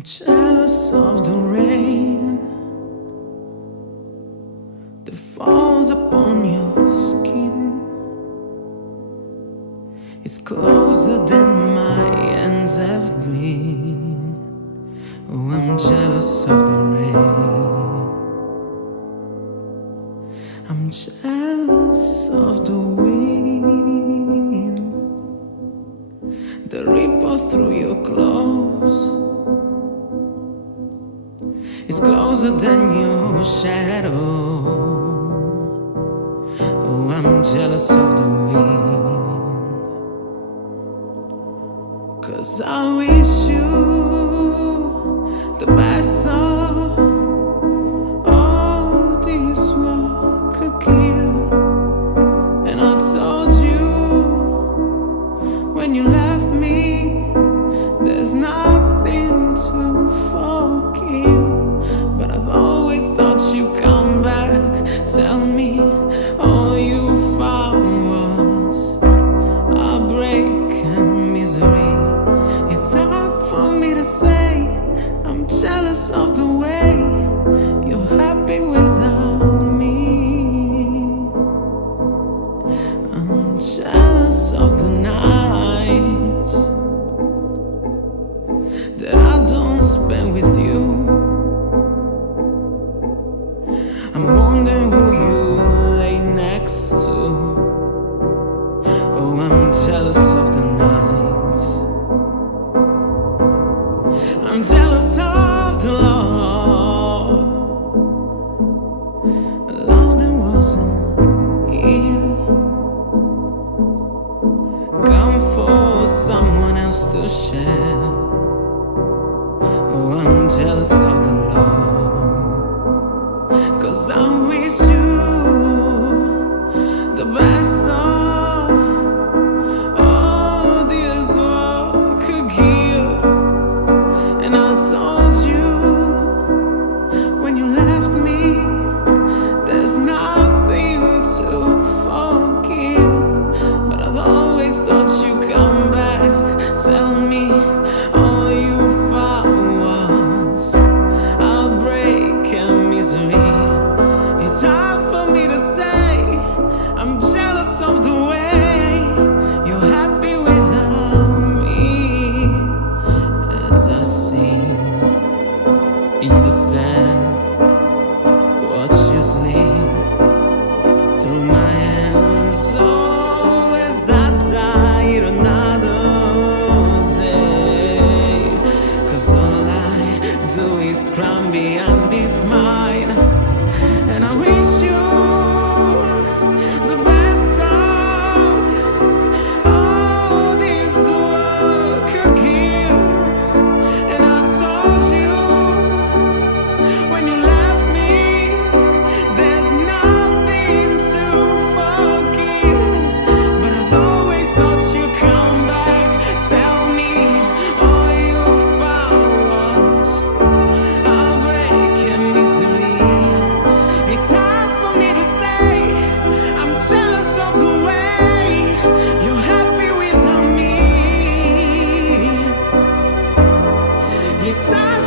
I'm jealous of the rain that falls upon your skin. It's closer than my hands have been. Oh, I'm jealous of the rain. I'm jealous of the wind that ripples through your clothes. It's closer than your shadow. Oh, I'm jealous of the wind, 'cause I wish you the best of all this world could give. And I told you when you left me, there's nothing to forgive. But I've always thought you'd come back. Tell me all you found was heartbreak and misery. It's hard for me to say I'm jealous of the way you're happy without me. I'm jealous of the nights that I don't spend with you. I'm wondering who you lay next to. Oh, I'm jealous of the nights. I'm jealous of the love that wasn't here. Come for someone else to share. Oh, I'm jealous of the love, 'cause I wish you the best of all this world could give. And I told you when you left me, there's nothing to forgive. But I've always thought you'd come back. Tell me all you found was heartbreak and misery. It's hard for me to say I'm jealous of the way you're happy without me. As I sing in the sand, watch you sleep through my hands. Oh, as I die another day, 'cause all I do is climb beyond this mind. And I wish you the best of all this world could give. And I told you when you left me, there's nothing to forgive. But I've always thought you'd come back. Tell me all you found was heartbreak and misery. It's hard for me to say I'm jealous of the way you're happy without me. It's hard